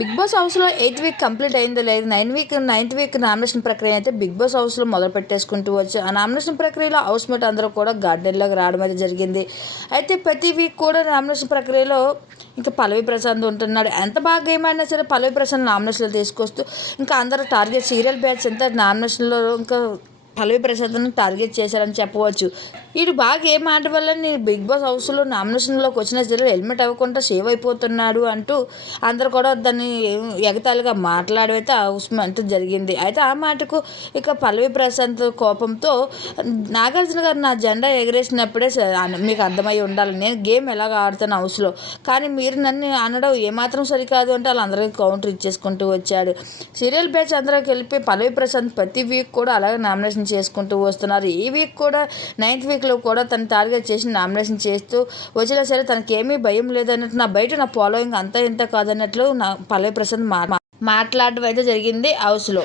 Big boss హౌస్లో eighth week complete అయిందో లేదు nine week ninth week nomination ప్రక్రియ అయితే బిగ్ బాస్ హౌస్లో మొదలు పెట్టేసుకుంటూ వచ్చి ఆ నామినేషన్ ప్రక్రియలో హౌస్ మేట్ అందరూ కూడా గార్డెన్లోకి రావడం అయితే జరిగింది. అయితే ప్రతి వీక్ కూడా నామినేషన్ ప్రక్రియలో ఇంకా పల్లవి ప్రసాద్ ఉంటున్నాడు. ఎంత బాగా ఏమైనా సరే పల్లవి ప్రసాద్ నామినేషన్లో తీసుకొస్తూ ఇంకా అందరూ టార్గెట్ సీరియల్ బ్యాచ్ అంతా నామినేషన్లో ఇంకా పల్లవి ప్రసాద్ను టార్గెట్ చేశారని చెప్పవచ్చు. వీడు బాగా ఏ మాట వల్ల నేను బిగ్ బాస్ హౌస్లో నామినేషన్లోకి వచ్చిన సరే హెల్మెట్ అవ్వకుండా సేవ్ అయిపోతున్నాడు అంటూ అందరు కూడా దాన్ని ఎగతాళిగా మాట్లాడైతే హౌస్ అంటూ జరిగింది. అయితే ఆ మాటకు ఇక పల్లవి ప్రశాంత్ కోపంతో నాగార్జున గారు నా జెండా ఎగరేసినప్పుడే మీకు అర్థమై ఉండాలి. నేను గేమ్ ఎలాగ ఆడుతాను హౌస్లో? కానీ మీరు నన్ను అనడం ఏమాత్రం సరికాదు అంటే వాళ్ళందరికీ కౌంటర్ ఇచ్చేసుకుంటూ వచ్చాడు సీరియల్ బ్యాచ్ అందరికి వెళ్ళిపోయి పల్లవి ప్రశాంత్ ప్రతి వీక్ కూడా అలాగే నామినేషన్ చేసుకుంటూ వస్తున్నారు. ఈ వీక్ కూడా నైన్త్ వీక్లో కూడా తను టార్గెట్ చేసి నామినేషన్ చేస్తూ వచ్చినా సరే తనకి ఏమీ భయం లేదన్నట్టు నా బయట నా ఫాలోయింగ్ అంతా ఇంత కాదన్నట్లు నా పల్లవి ప్రసాద్ మా మా- మాట్లాడడం అయితే జరిగింది హౌస్లో.